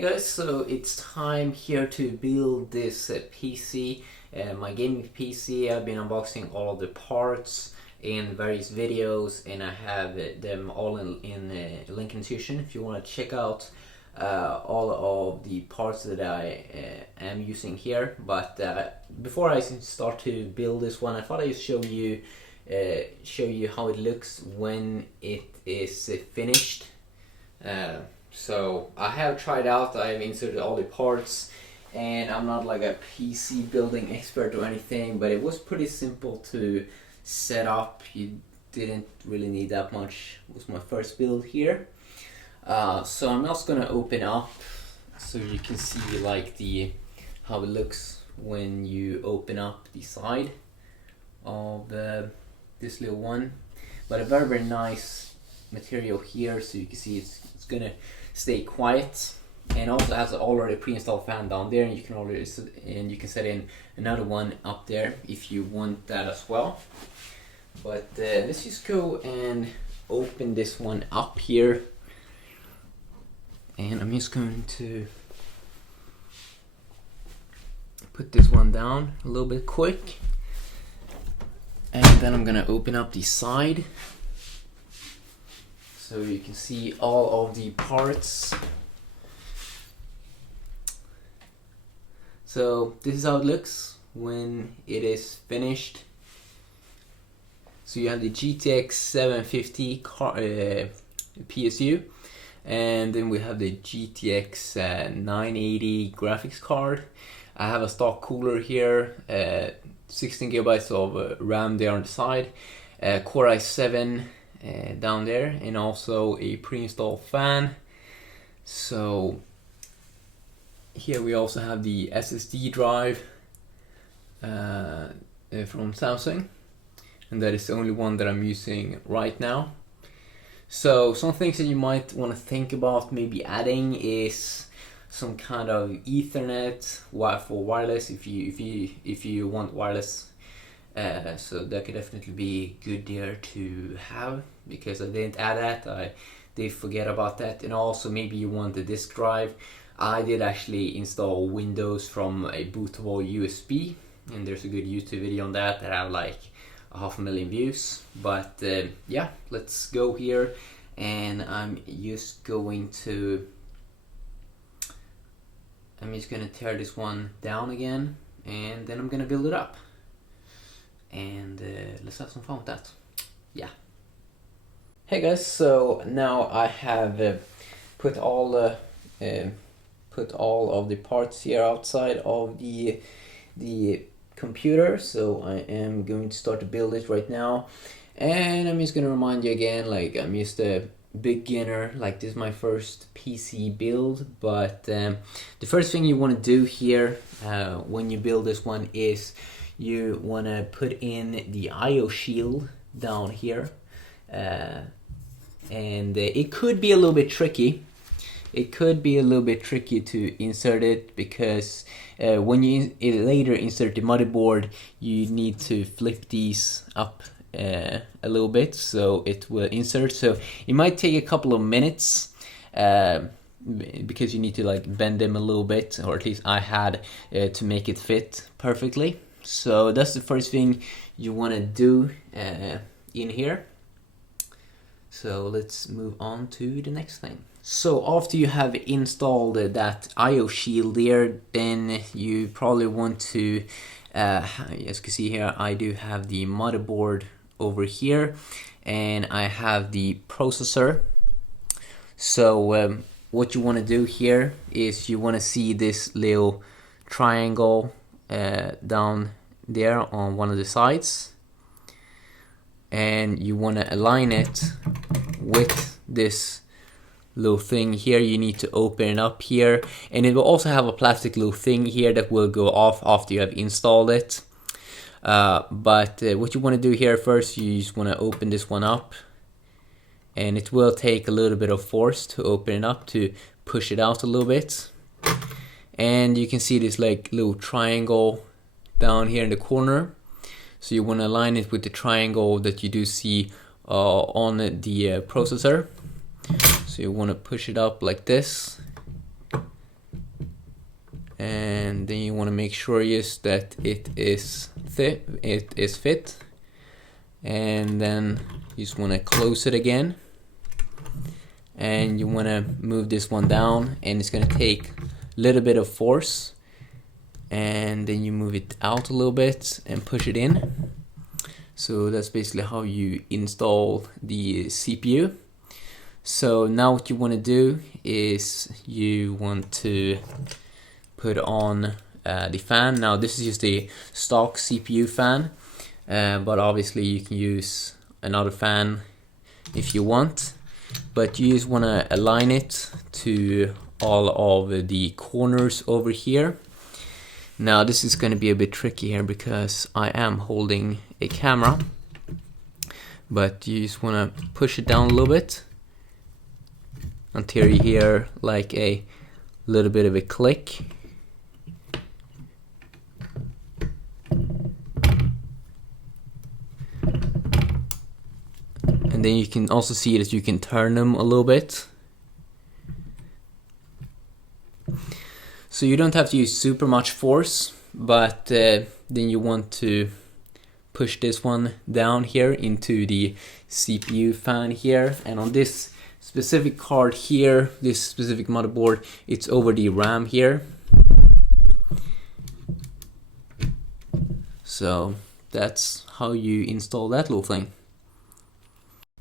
Hey guys, so it's time here to build this PC, my gaming PC. I've been unboxing all of the parts in various videos, and I have them all in link in the description if you want to check out all of the parts that I am using here. But before I start to build this one, I thought I'd show you how it looks when it is finished. So I have tried out, I've inserted all the parts, and I'm not like a PC building expert or anything, but it was pretty simple to set up. You didn't really need that much. It was my first build here. So I'm just gonna open up so you can see like how it looks when you open up the side of this little one. But a very nice material here, so you can see it's gonna stay quiet, and also has already pre-installed fan down there, and you can set in another one up there if you want that as well. But let's just go and open this one up here, and I'm just going to put this one down a little bit quick, and then I'm gonna open up the side so you can see all of the parts. So this is how it looks when it is finished. So you have the GTX 750 PSU, and then we have the GTX 980 graphics card. I have a stock cooler here, 16 gigabytes of RAM there on the side, Core i7 down there, and also a pre-installed fan. So here we also have the SSD drive from Samsung, and that is the only one that I'm using right now. So some things that you might want to think about maybe adding is some kind of Ethernet for wireless if you want wireless. So that could definitely be good there to have, because I didn't add that. I did forget about that. And also maybe you want the disk drive. I did actually install Windows from a bootable USB, and there's a good YouTube video on that I have like 500,000 views. But yeah, let's go here, and I'm just gonna tear this one down again, and then I'm gonna build it up. And let's have some fun with that. Yeah. Hey guys, so now I have put all of the parts here outside of the computer. So I am going to start to build it right now, and I'm just gonna remind you again, like, I'm just a beginner, like this is my first PC build. But the first thing you want to do here when you build this one is you want to put in the IO shield down here, and it could be a little bit tricky. It could be a little bit tricky to insert it, because when you later insert the motherboard, you need to flip these up a little bit so it will insert. So it might take a couple of minutes because you need to like bend them a little bit, or at least I had to make it fit perfectly. So that's the first thing you want to do in here. So let's move on to the next thing. So after you have installed that IO shield there, then you probably want to, as you can see here, I do have the motherboard over here, and I have the processor. So what you want to do here is you want to see this little triangle down there on one of the sides, and you want to align it with this little thing here. You need to open it up here, and it will also have a plastic little thing here that will go off after you have installed it. But what you want to do here first, you just want to open this one up, and it will take a little bit of force to open it up, to push it out a little bit. And you can see this like little triangle down here in the corner. So you want to align it with the triangle that you do see on the processor. So you want to push it up like this, and then you want to make sure just that it is fit, and then you just want to close it again, and you want to move this one down, and it's going to take a little bit of force, and then you move it out a little bit and push it in. So that's basically how you install the CPU. So now what you want to do is you want to put on the fan. Now this is just a stock CPU fan, but obviously you can use another fan if you want, but you just want to align it to all of the corners over here. Now this is going to be a bit tricky here because I am holding a camera, but you just want to push it down a little bit until you hear like a little bit of a click. And then you can also see that you can turn them a little bit. So you don't have to use super much force, but then you want to push this one down here into the CPU fan here. And on this specific card here, this specific motherboard, it's over the RAM here. So that's how you install that little thing.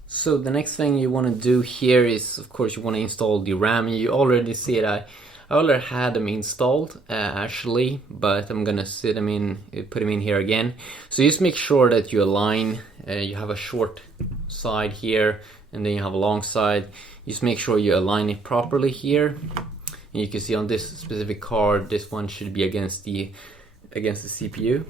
So the next thing you want to do here is, of course, you want to install the RAM. You already see it. I already had them installed actually, but I'm gonna put them in here again. So just make sure that you align. You have a short side here, and then you have a long side. Just make sure you align it properly here. And you can see on this specific card, this one should be against the CPU.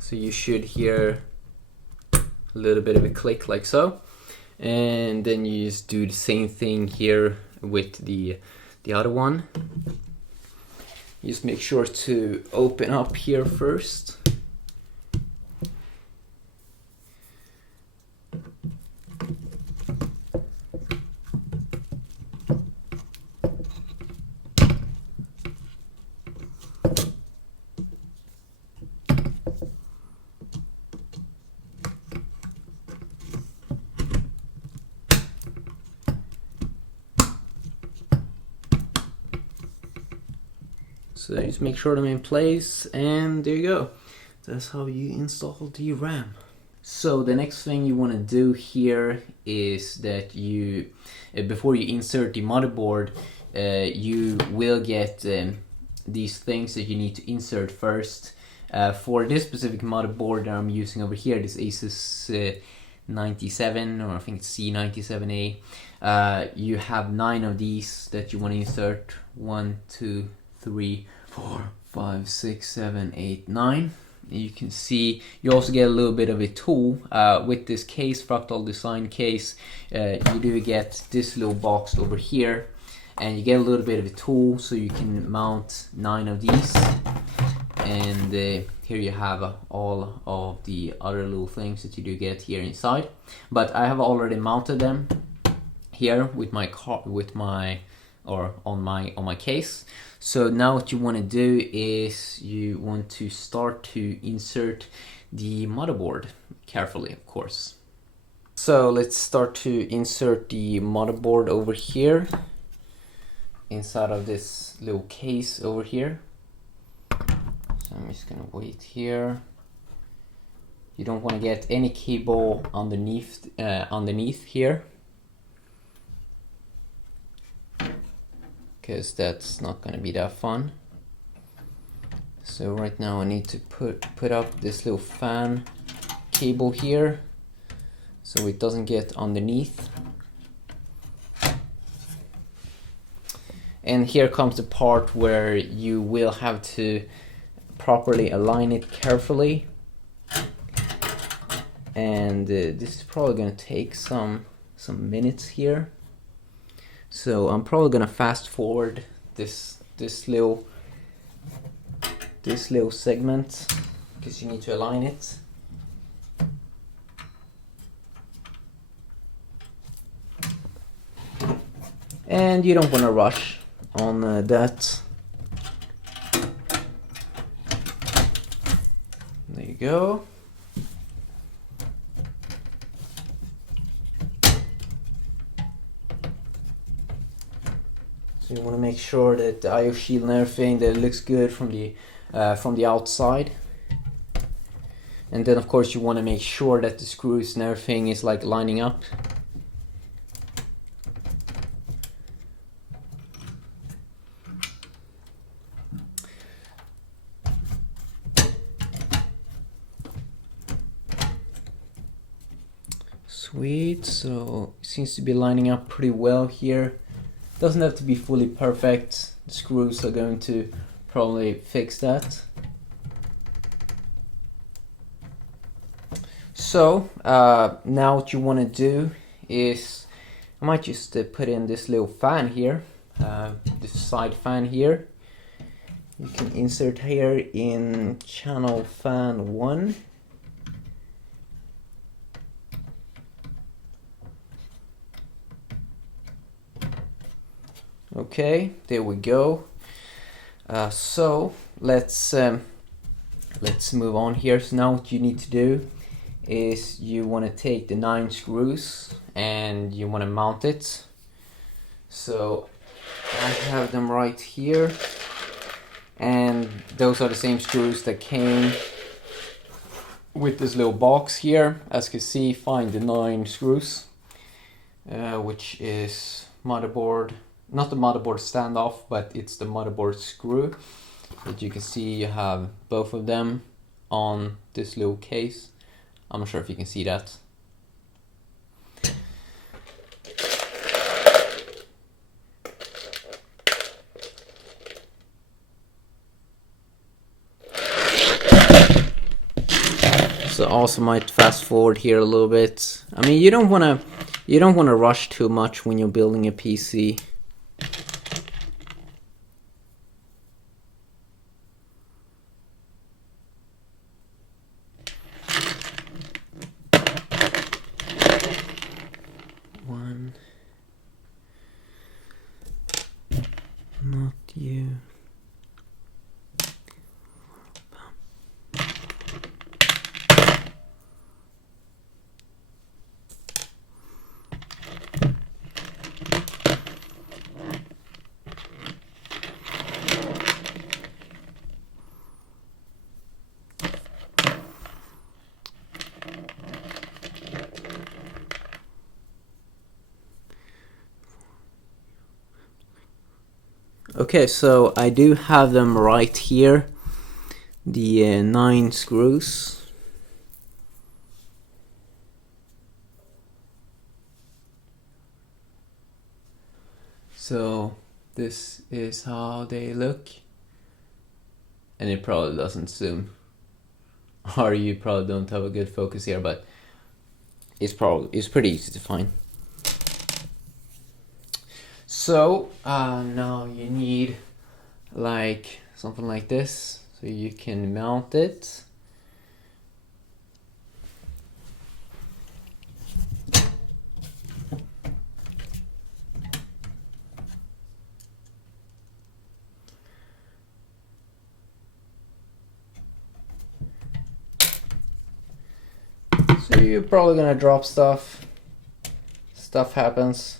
So you should hear a little bit of a click like so, and then you just do the same thing here with the other one. You just make sure to open up here first. So just make sure them in place, and there you go. That's how you install the RAM. So the next thing you want to do here is that you, before you insert the motherboard, you will get these things that you need to insert first. For this specific motherboard that I'm using over here, this Asus 97, or I think it's C97A, you have 9 of these that you want to insert. 1, 2, 3, 4, 5, 6, 7, 8, 9. You can see you also get a little bit of a tool with this case, Fractal Design case. You do get this little box over here, and you get a little bit of a tool so you can mount 9 of these. And here you have all of the other little things that you do get here inside. But I have already mounted them here with my on my case. So now what you want to do is you want to start to insert the motherboard carefully, of course. So let's start to insert the motherboard over here inside of this little case over here. So I'm just gonna wait here. You don't want to get any cable underneath here, because that's not going to be that fun. So right now I need to put up this little fan cable here so it doesn't get underneath. And here comes the part where you will have to properly align it carefully, and this is probably going to take some minutes here. So I'm probably gonna fast forward this little segment because you need to align it. and you don't want to rush on that. There you go. So you want to make sure that the IO shield and everything that looks good from the outside. And then of course you want to make sure that the screws and everything is like lining up. Sweet, so it seems to be lining up pretty well here. Doesn't have to be fully perfect. The screws are going to probably fix that. So now what you want to do is, I might just put in this little fan here, this side fan here. You can insert here in channel fan 1. Okay, there we go. So let's move on here. So now what you need to do is you want to take the 9 screws and you want to mount it. So I have them right here, and those are the same screws that came with this little box here. As you can see, find the 9 screws, which is motherboard, not the motherboard standoff, but it's the motherboard screw. As you can see, you have both of them on this little case. I'm not sure if you can see that. So also might fast forward here a little bit. I mean, you don't want to rush too much when you're building a PC. One. Not you. Okay, so I do have them right here, the 9 screws. So this is how they look, and it probably doesn't zoom, or you probably don't have a good focus here, but it's pretty easy to find. So now you need like something like this, so you can mount it. So you're probably gonna drop stuff. Stuff happens.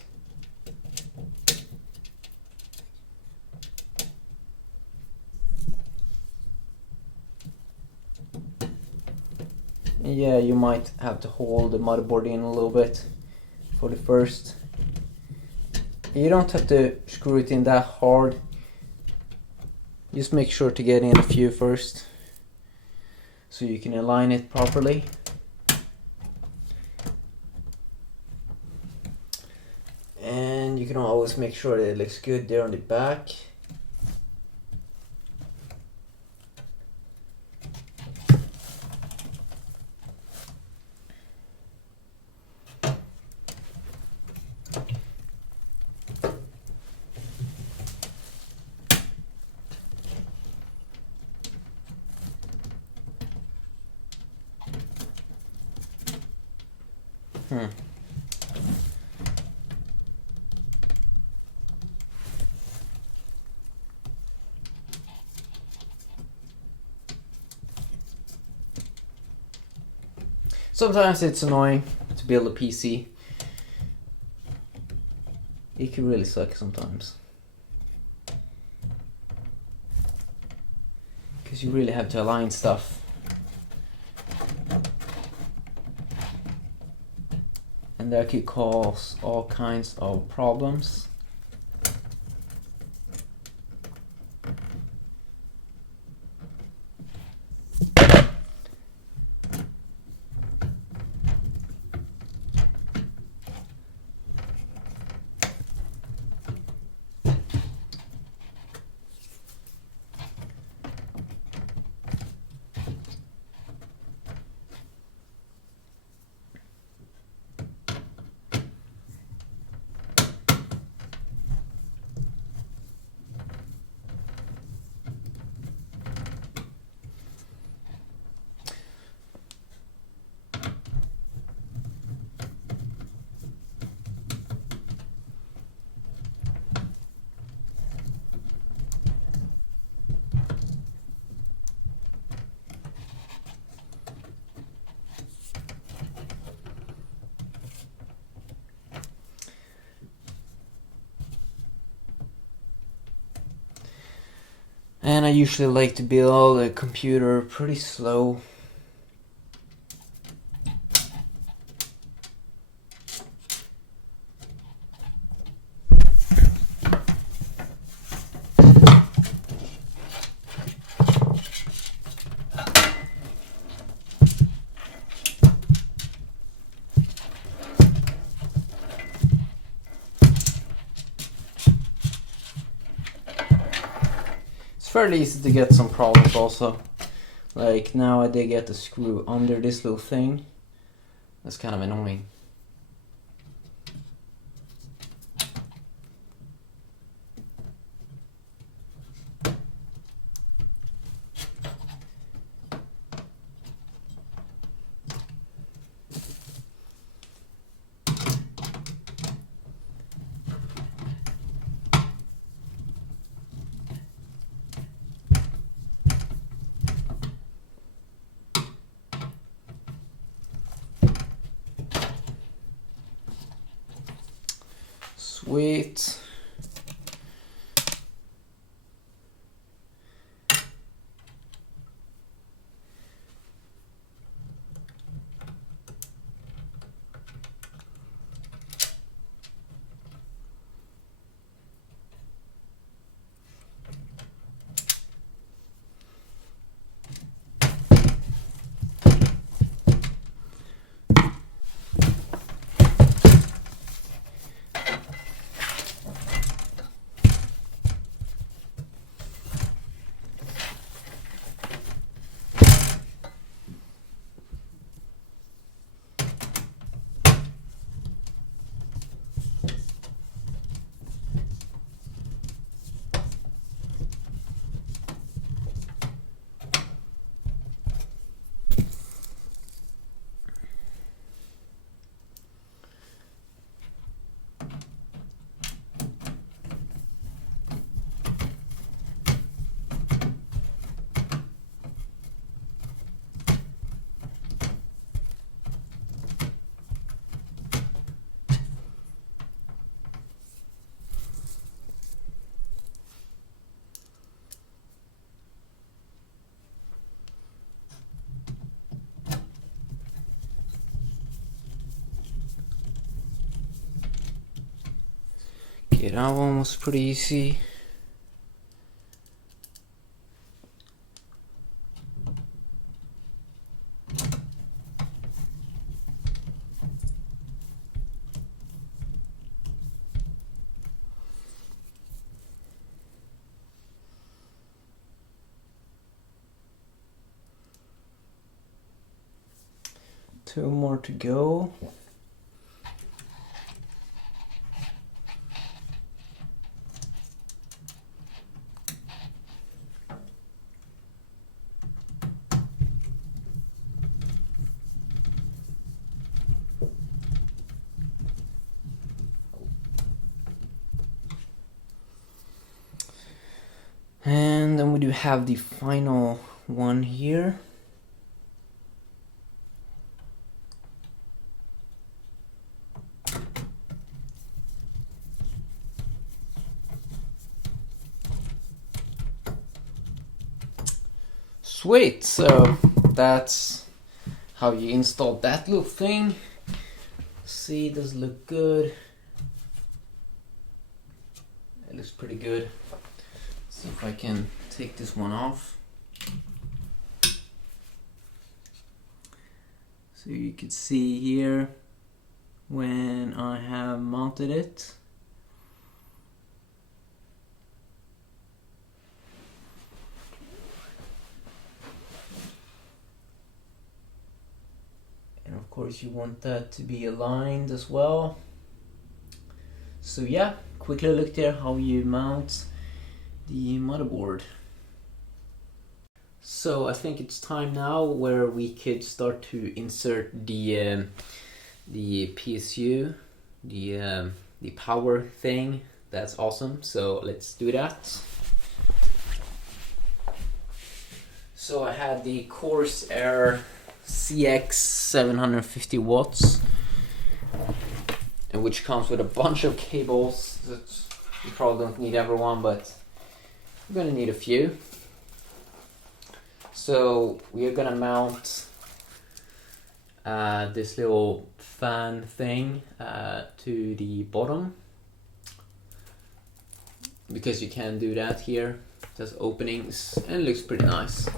Yeah, you might have to hold the motherboard in a little bit for the first. You don't have to screw it in that hard. Just make sure to get in a few first, so you can align it properly. And you can always make sure that it looks good there on the back. Sometimes it's annoying to build a PC. It can really suck sometimes. Because you really have to align stuff. And that could cause all kinds of problems. And I usually like to build a computer pretty slow. It's fairly easy to get some problems also. Like now I did get the screw under this little thing. That's kind of annoying. Sweet. Okay, that one was pretty easy. Two more to go. And then we do have the final one here. Sweet, so that's how you install that little thing. See, does it look good? It looks pretty good. Let's see if I can take this one off. So you can see here when I have mounted it. And of course you want that to be aligned as well. So yeah, quickly look there how you mount the motherboard. So I think it's time now where we could start to insert the PSU, the power thing. That's awesome. So let's do that. So I had the Corsair CX 750 watts, which comes with a bunch of cables that you probably don't need everyone, but you're gonna need a few. So we are gonna mount this little fan thing to the bottom, because you can do that here. There's openings and it looks pretty nice.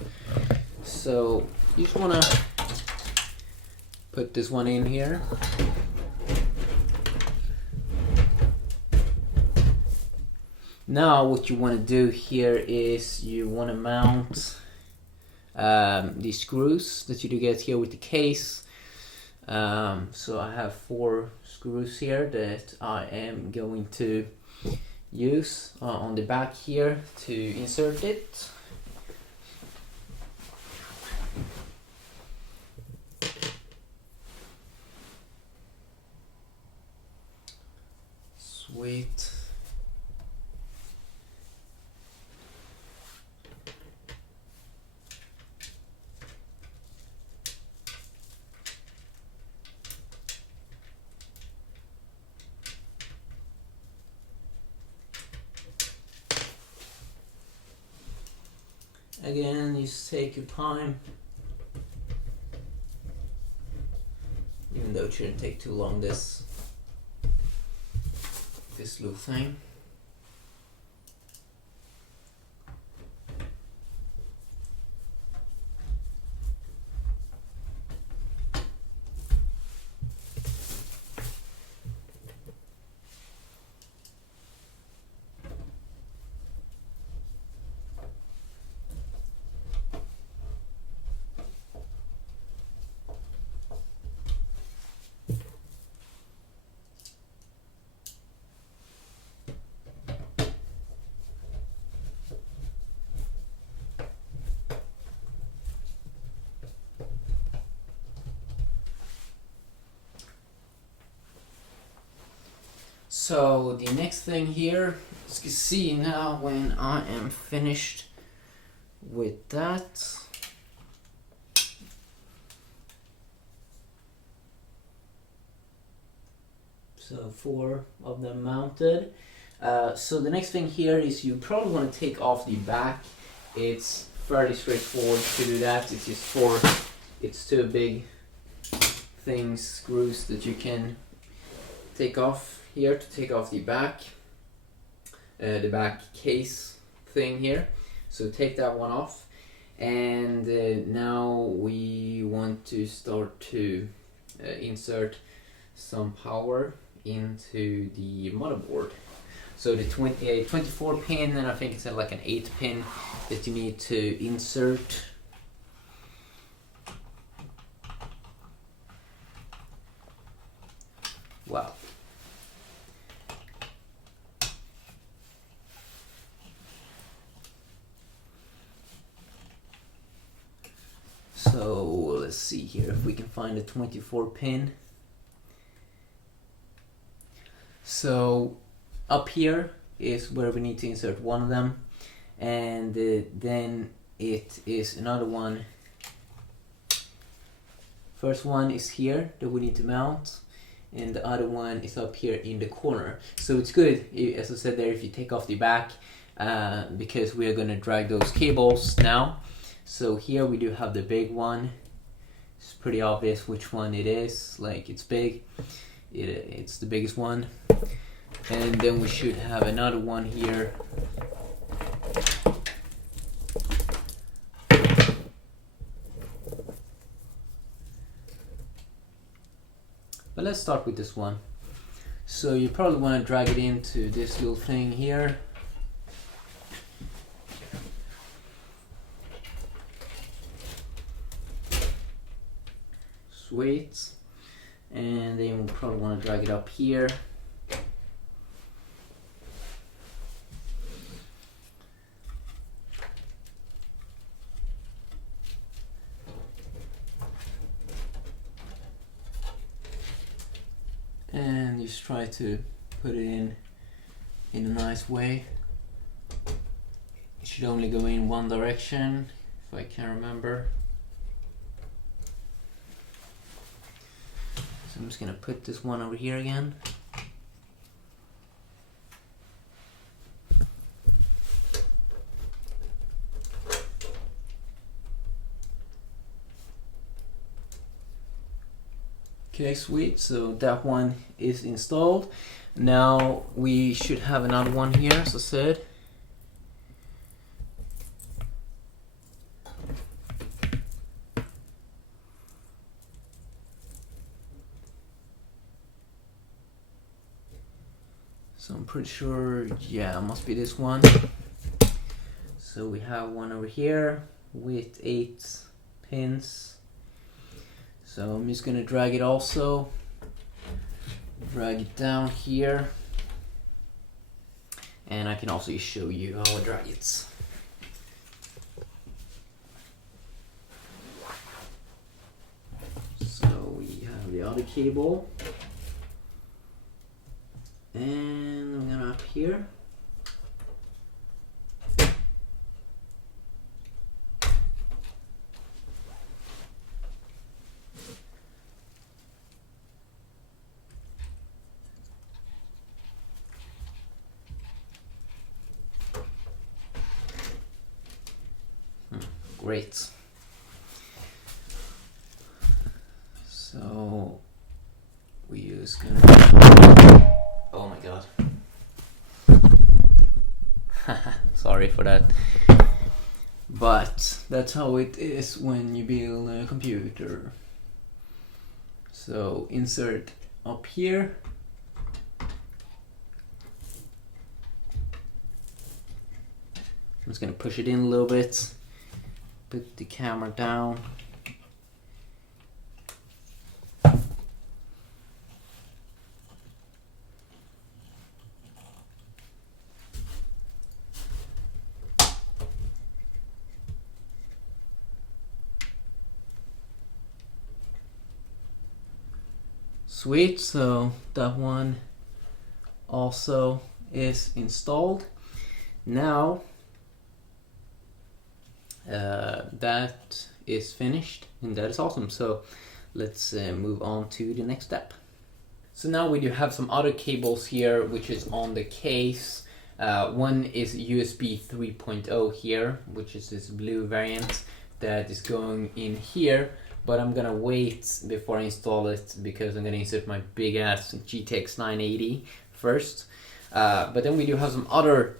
So you just wanna put this one in here. Now what you want to do here is you want to mount the screws that you do get here with the case. So I have 4 screws here that I am going to use on the back here to insert it. Sweet. Again, you just take your time, even though it shouldn't take too long, this little thing. So the next thing here, as you can see now when I am finished with that, so 4 of them mounted. So the next thing here is you probably want to take off the back. It's fairly straightforward to do that. It's just 2 big things, screws that you can take off here to take off the back case thing here. So take that one off, and now we want to start to insert some power into the motherboard. So the 24 pin, and I think it's like an 8 pin that you need to insert. Wow. So let's see here if we can find a 24 pin. So up here is where we need to insert one of them, and then it is another one. First one is here that we need to mount, and the other one is up here in the corner. So it's good, as I said there, if you take off the back, because we are going to drag those cables now. So here we do have the big one. It's pretty obvious which one it is, like it's big. It's the biggest one. And then we should have another one here. But let's start with this one. So you probably want to drag it into this little thing here. Sweet. And then we'll probably want to drag it up here. And just try to put it in a nice way. It should only go in one direction, if I can remember. So I'm just gonna put this one over here again. Okay, sweet, so that one is installed. Now we should have another one here, as I said. So I'm pretty sure, yeah, it must be this one. So we have one over here with 8 pins. So I'm just gonna drag it also, drag it down here, and I can also show you how I drag it. So we have the other cable, and I'm gonna up here. Great. So we use gonna. Oh my god. Sorry for that. But that's how it is when you build a computer. So insert up here. I'm just gonna push it in a little bit. Put the camera down. Sweet, so that one also is installed. Now that is finished, and that is awesome. So let's move on to the next step. So now we do have some other cables here, which is on the case. One is USB 3.0 here, which is this blue variant that is going in here, but I'm gonna wait before I install it because I'm gonna insert my big ass GTX 980 first. But then we do have some other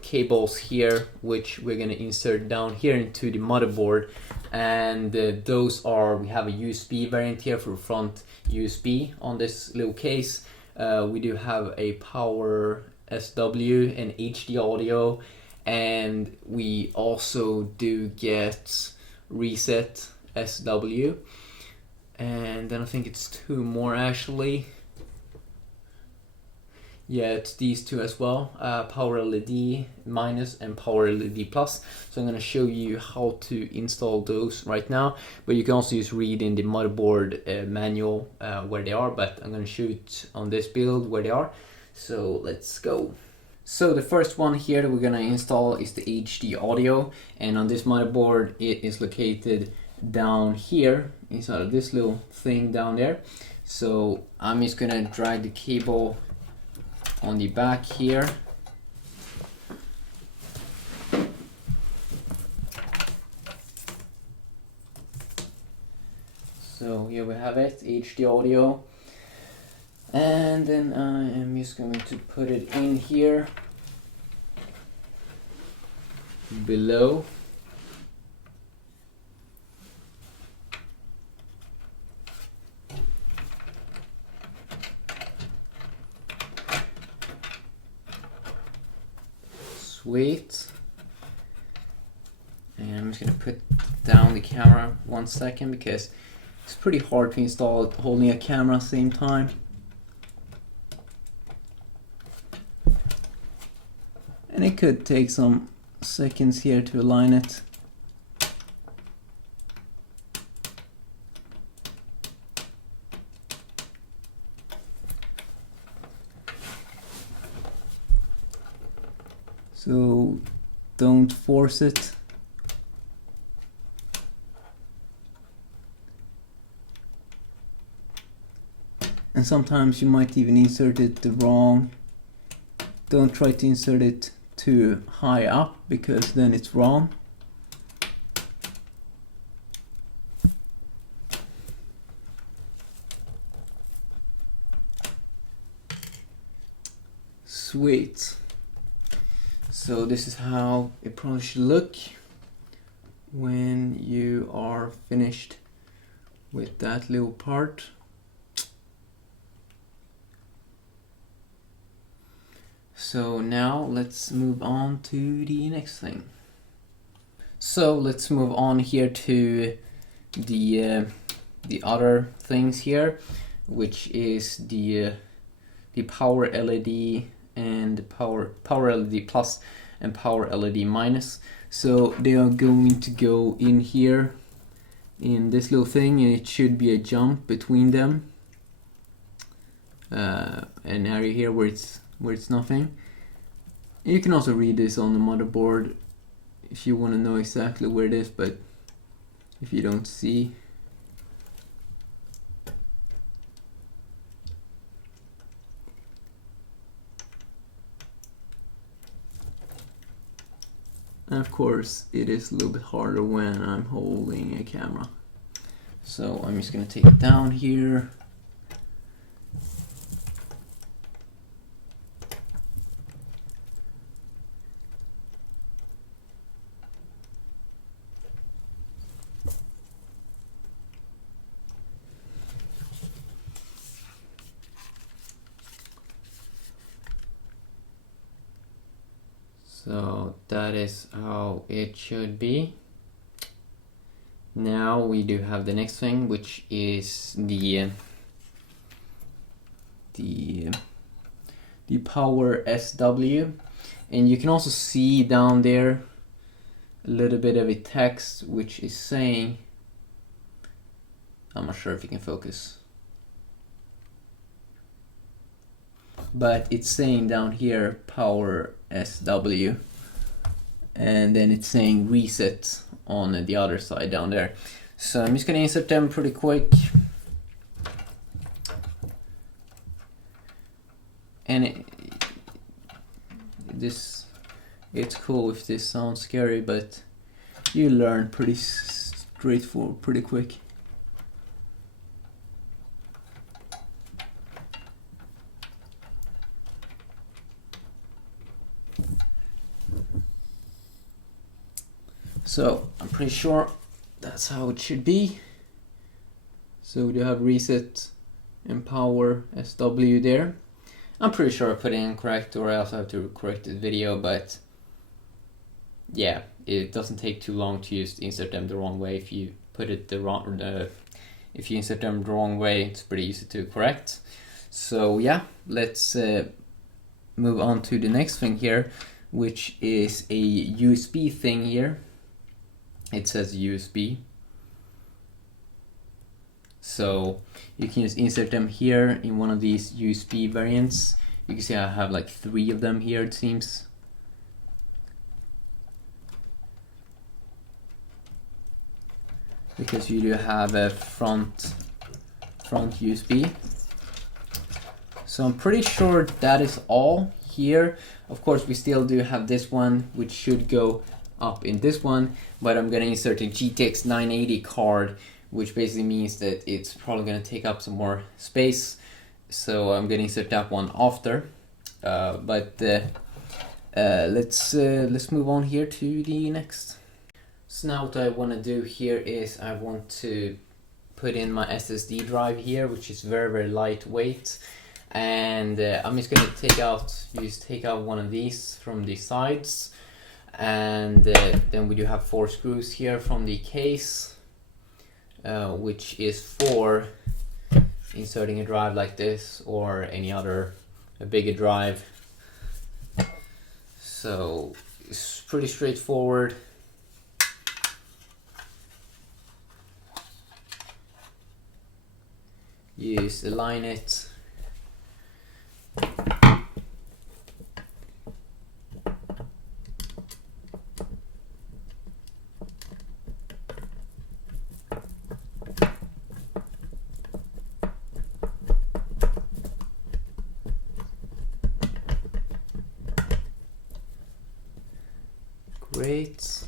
cables here which we're going to insert down here into the motherboard, and those are, we have a USB variant here for front USB on this little case. We do have a power SW and HD audio, and we also do get reset SW, and then I think it's 2 more actually. Yeah, it's these 2 as well, Power LED minus and Power LED plus. So I'm going to show you how to install those right now, but you can also just read in the motherboard manual where they are, but I'm going to show it on this build where they are. So let's go. So the first one here that we're going to install is the HD audio, and on this motherboard it is located down here inside of this little thing down there. So I'm just going to drag the cable on the back here. here we have it, HD audio. And then I am just going to put it in here below. Sweet. And I'm just gonna put down the camera 1 second because it's pretty hard to install it holding a camera at the same time. And it could take some seconds here to align it. So don't force it. And sometimes you might even insert it the wrong. Don't try to insert it too high up because then it's wrong. Sweet. So this is how it probably should look when you are finished with that little part. So now let's move on to the next thing. So let's move on here to the other things here, which is the power LED and power LED plus and power LED minus. So they are going to go in here in this little thing, and it should be a jump between them. An area here where it's nothing. You can also read this on the motherboard if you want to know exactly where it is, but if you don't see. And of course it is a little bit harder when I'm holding a camera. So I'm just going to take it down here. So that is how it should be. Now we do have the next thing, which is the power SW, and you can also see down there a little bit of a text which is saying, I'm not sure if you can focus, but it's saying down here power SW, and then it's saying reset on the other side down there. So I'm just gonna insert them pretty quick. And it's cool if this sounds scary, but you learn pretty straightforward pretty quick. So I'm pretty sure that's how it should be. So we do have reset and power SW there. I'm pretty sure I put it in correct, or I also have to correct this video, but yeah, it doesn't take too long to just insert them the wrong way. If you put it if you insert them the wrong way, it's pretty easy to correct. So yeah, let's move on to the next thing here, which is a USB thing here. It says USB. So you can just insert them here in one of these USB variants. You can see I have like 3 of them here, it seems. Because you do have a front USB. So I'm pretty sure that is all here. Of course we still do have this one, which should go up in this one, but I'm gonna insert a GTX 980 card, which basically means that it's probably going to take up some more space. So I'm going to insert that one after. Let's move on here to the next. So now what I want to do here is I want to put in my SSD drive here, which is very lightweight, and I'm just going to take out one of these from the sides, and then we do have 4 screws here from the case, which is for inserting a drive like this or any other a bigger drive. So it's pretty straightforward. You just align it. Great.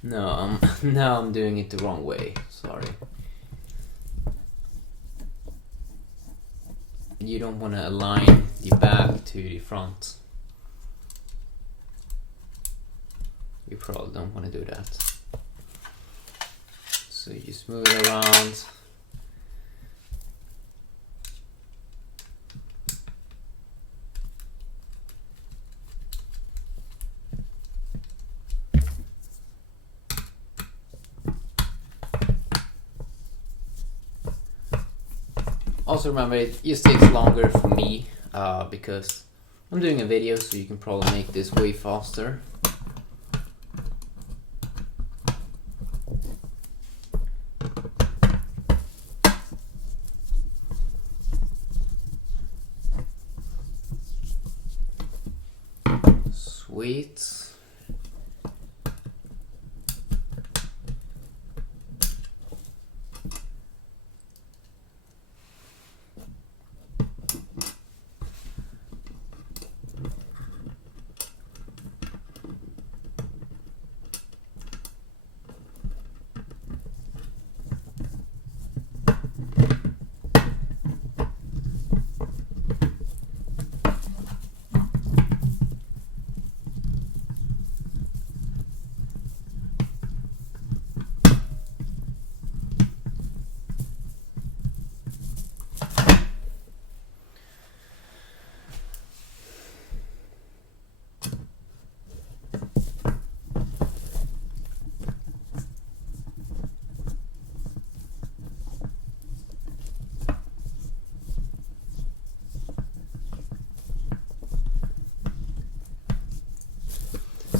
No, now I'm doing it the wrong way. Sorry. You don't want to align the back to the front. You probably don't want to do that. So you just move it around. Also remember, it just takes longer for me because I'm doing a video, so you can probably make this way faster. Sweet.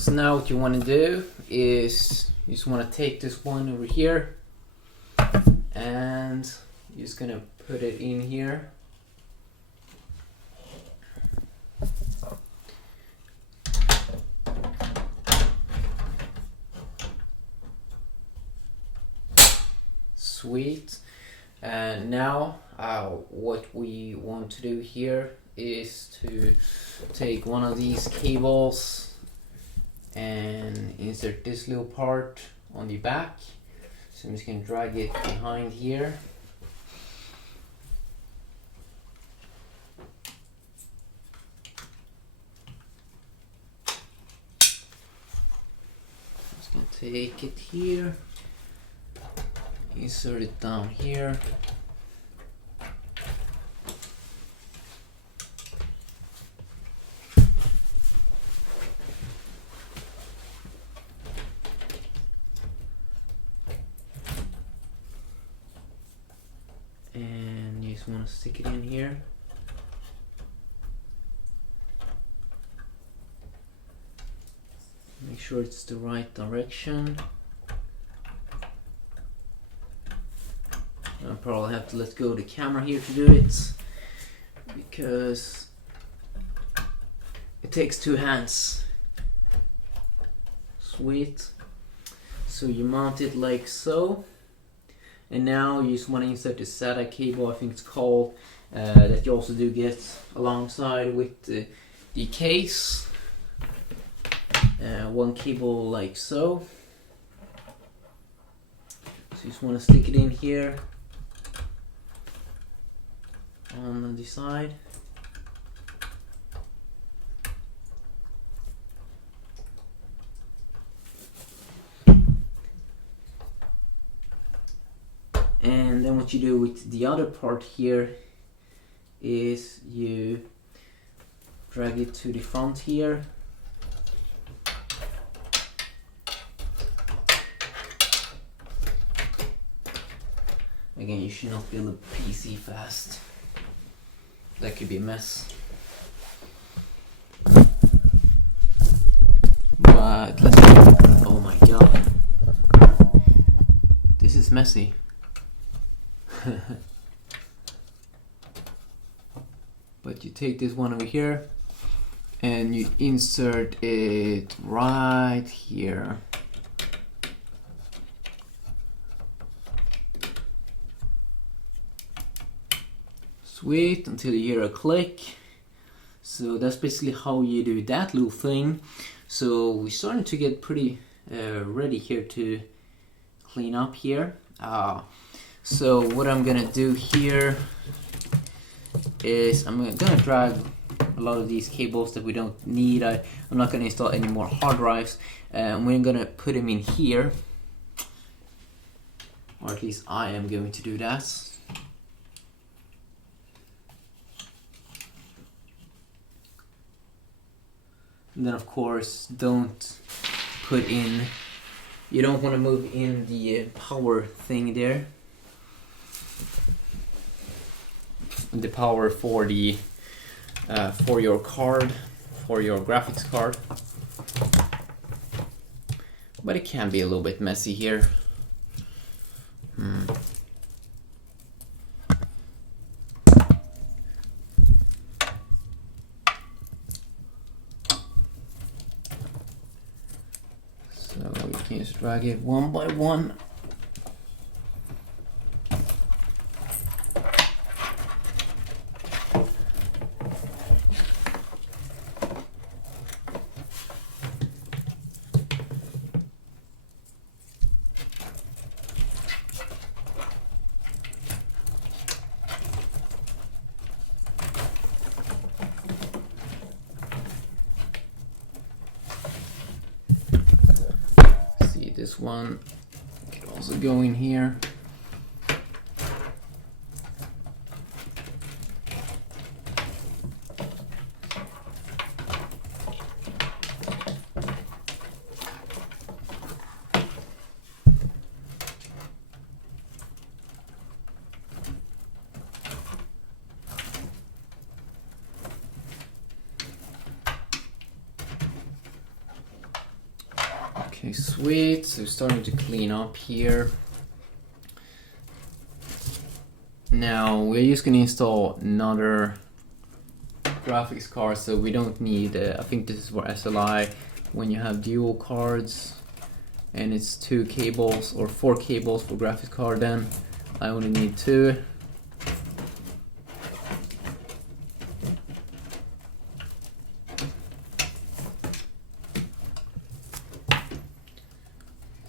So now what you want to do is you just want to take this one over here and you're just going to put it in here. Sweet. And now what we want to do here is to take one of these cables and insert this little part on the back. So I'm just going to drag it behind here. Just going to take it here, insert it down here. And you just want to stick it in here. Make sure it's the right direction. I'll probably have to let go of the camera here to do it, because it takes 2 hands. Sweet. So you mount it like so, and now you just want to insert the SATA cable, I think it's called, that you also do get alongside with the case. 1 cable like so. So you just want to stick it in here on the side. And then what you do with the other part here is you drag it to the front here. Again, you should not build a PC fast. That could be a mess. But let's go. Oh my god. This is messy. But you take this one over here and you insert it right here. Sweet, until you hear a click. So that's basically how you do that little thing. So we're starting to get pretty ready here to clean up here. So what I'm gonna do here is I'm gonna drag a lot of these cables that we don't need. I'm not gonna install any more hard drives. We're gonna put them in here, or at least I am going to do that. And then of course don't put in, you don't want to move in the power thing there. The power for the for your card, for your graphics card. But it can be a little bit messy here. So we can just drag it one by one. This one could also go in here. Okay, sweet. So starting to clean up here. Now we're just gonna install another graphics card, so we don't need. I think this is for SLI. When you have dual cards, and it's 2 cables or 4 cables for graphics card, then I only need 2.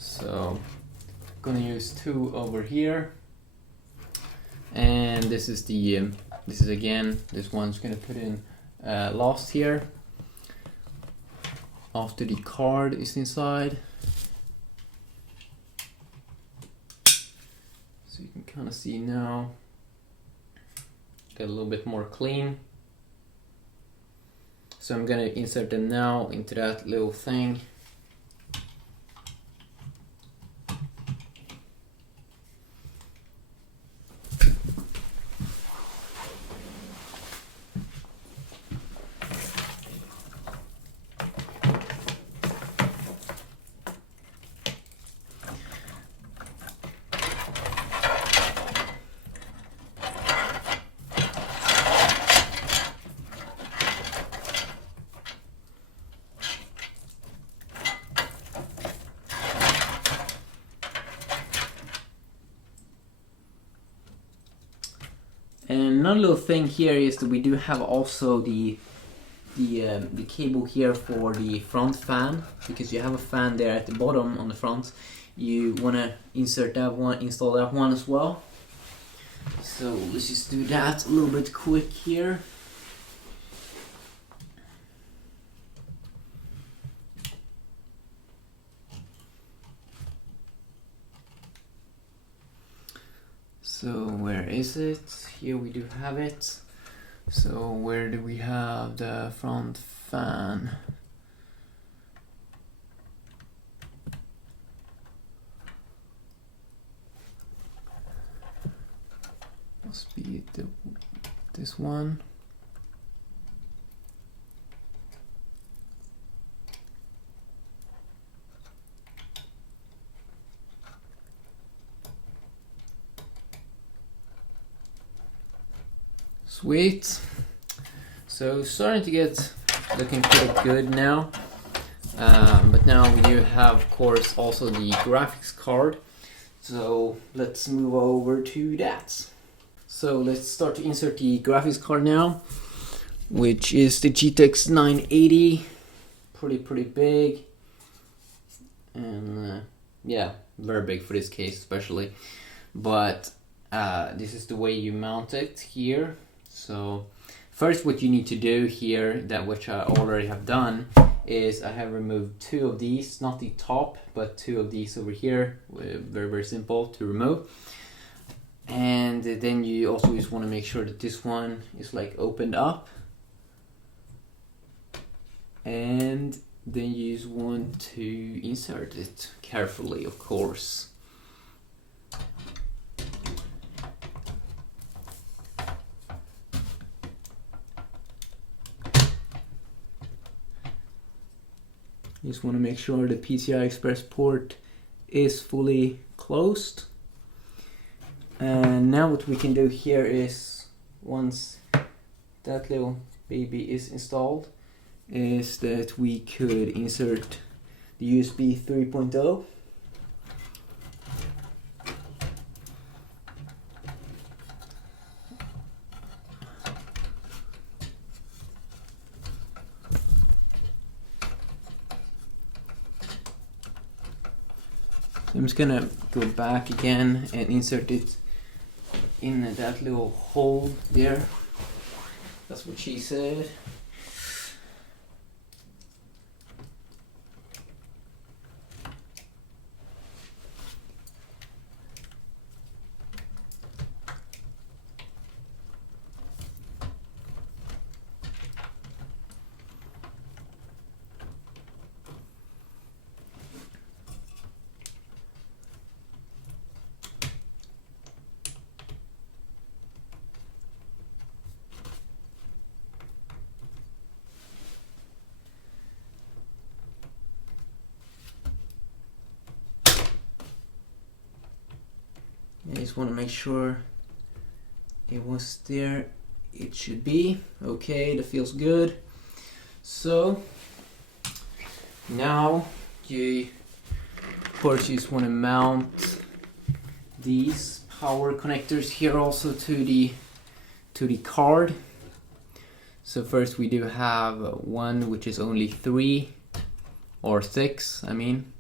So I'm gonna use 2 over here, and this is the this is again, this one's gonna put in last here after the card is inside. So you can kind of see now, get a little bit more clean. So I'm gonna insert them now into that little thing. another little thing here is that we do have also the cable here for the front fan, because you have a fan there at the bottom on the front. You want to insert that one, install that one as well. So let's just do that a little bit quick here. So where is it? Here we do have it. So where do we have the front fan? Must be this one. Sweet. So starting to get looking pretty good now. But now we do have, of course, also the graphics card. So let's move over to that. So let's start to insert the graphics card now, which is the GTX 980. Pretty big. And yeah, very big for this case especially. But this is the way you mount it here. So first what you need to do here, that which I already have done, is I have removed two of these, not the top, but two of these over here. Very simple to remove. And then you also just want to make sure that this one is like opened up. And then you just want to insert it carefully, of course. You just want to make sure the PCI Express port is fully closed. And now what we can do here is, once that little baby is installed, is that we could insert the USB 3.0. I'm just gonna go back again and insert it in that little hole there. That's what she said. I just want to make sure it was there. It should be okay. That feels good. So now you, of course, you just want to mount these power connectors here also to the card. So first we do have one which is only 3 or 6. I mean.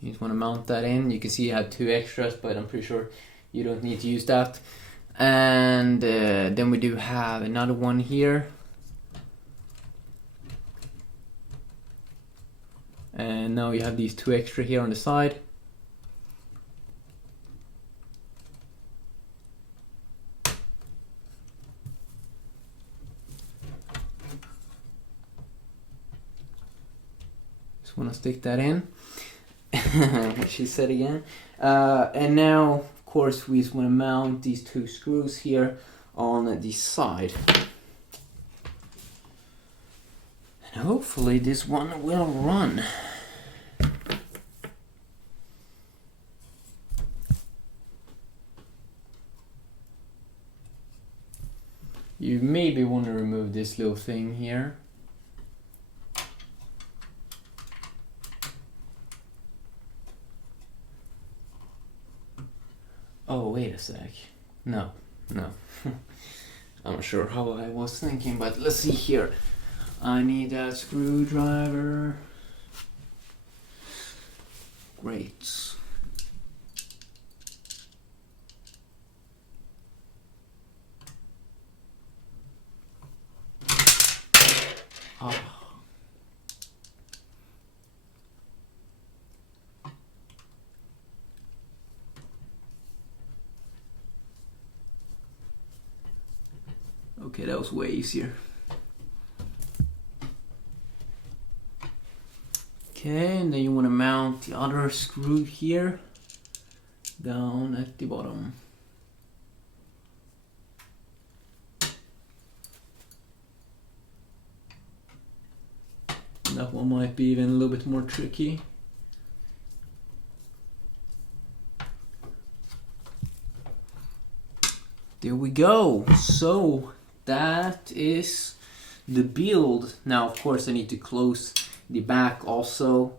You just want to mount that in. You can see I have 2 extras, but I'm pretty sure you don't need to use that. And then we do have another one here. And now you have these 2 extra here on the side. Just want to stick that in. What she said again. And now, of course, we just want to mount these 2 screws here on the side. And hopefully this one will run. You maybe want to remove this little thing here. Oh, wait a sec. No, No. I'm not sure how I was thinking, but let's see here. I need a screwdriver. Great. Oh. Okay, that was way easier. Okay, and then you want to mount the other screw here down at the bottom. And that one might be even a little bit more tricky. There we go. So that is the build. Now, of course, I need to close the back also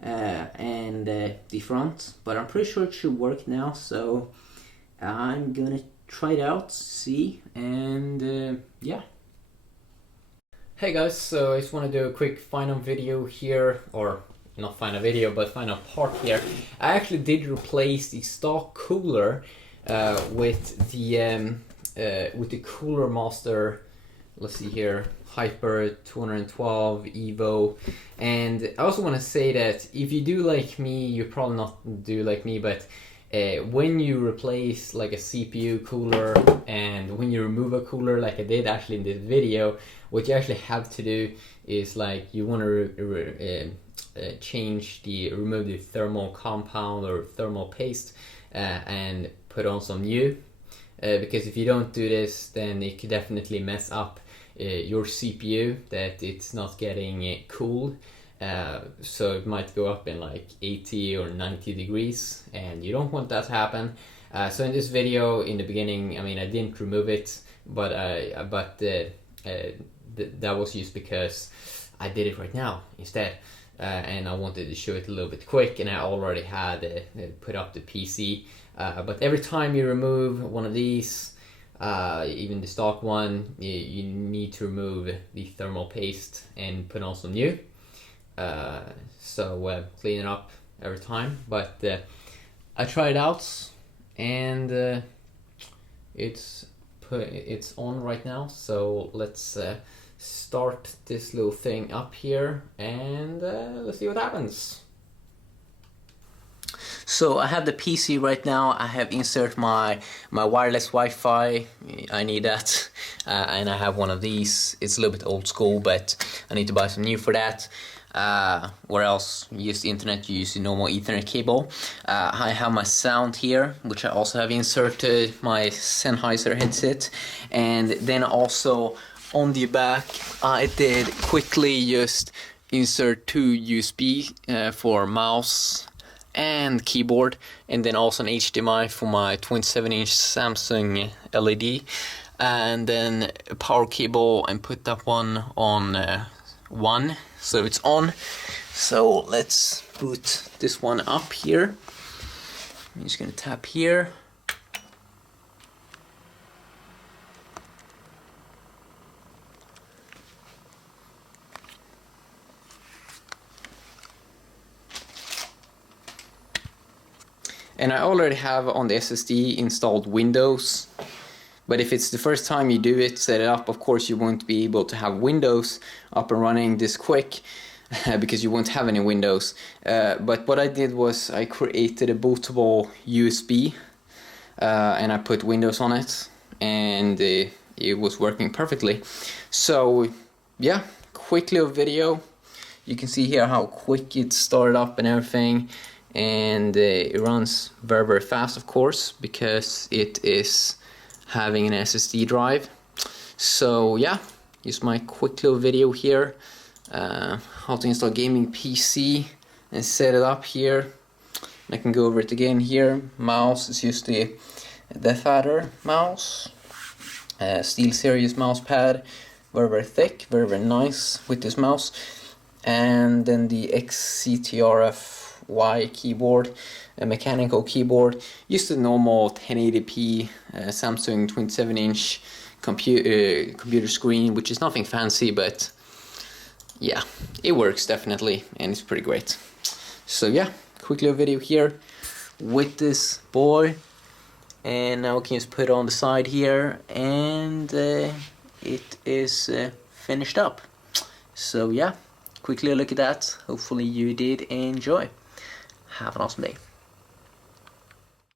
and the front, but I'm pretty sure it should work now. So I'm gonna try it out, see, and yeah. Hey guys, so I just want to do a quick final video here, or not final video, but final part here. I actually did replace the stock cooler with the Cooler Master. Let's see here, Hyper 212 Evo. And I also want to say that if you do like me, you probably not do like me, but when you replace like a CPU cooler and when you remove a cooler, like I did actually in this video, what you actually have to do is like you want to remove the thermal compound or thermal paste and put on some new, because if you don't do this, then it could definitely mess up your CPU, that it's not getting cooled. So it might go up in like 80 or 90 degrees, and you don't want that to happen. So in this video, in the beginning, I mean, I didn't remove it, but that was just because I did it right now instead, and I wanted to show it a little bit quick, and I already had put up the PC. But every time you remove one of these, even the stock one, you need to remove the thermal paste and put on some new. So clean it up every time. But I tried it out, and it's on right now. So let's start this little thing up here, and let's see what happens. So I have the PC right now. I have inserted my wireless Wi-Fi. I need that, and I have one of these. It's a little bit old school, but I need to buy some new for that. Where else you use the internet, you use the normal Ethernet cable. I have my sound here, which I also have inserted my Sennheiser headset, and then also on the back I did quickly just insert two USB for mouse and keyboard, and then also an HDMI for my 27-inch Samsung LED, and then a power cable, and put that one on one, so it's on. So let's boot this one up here. I'm just gonna tap here. And I already have on the SSD installed Windows, but if it's the first time you do it, set it up, of course you won't be able to have Windows up and running this quick because you won't have any Windows. But what I did was I created a bootable USB and I put Windows on it, and it was working perfectly. So yeah, quick little video. You can see here how quick it started up and everything. And it runs very, very fast, of course, because it is having an SSD drive. So yeah, here's my quick little video here, how to install gaming PC and set it up here. I can go over it again here. Mouse is just the Death Adder mouse, SteelSeries mouse pad, very, very thick, very, very nice with this mouse, and then the XCTRF Y keyboard, a mechanical keyboard. Just a normal 1080p Samsung 27-inch computer screen, which is nothing fancy, but yeah, it works definitely, and it's pretty great. So yeah, quick little video here with this boy, and now we can just put it on the side here, and it is finished up. So yeah, quickly look at that. Hopefully you did enjoy. Have an awesome day.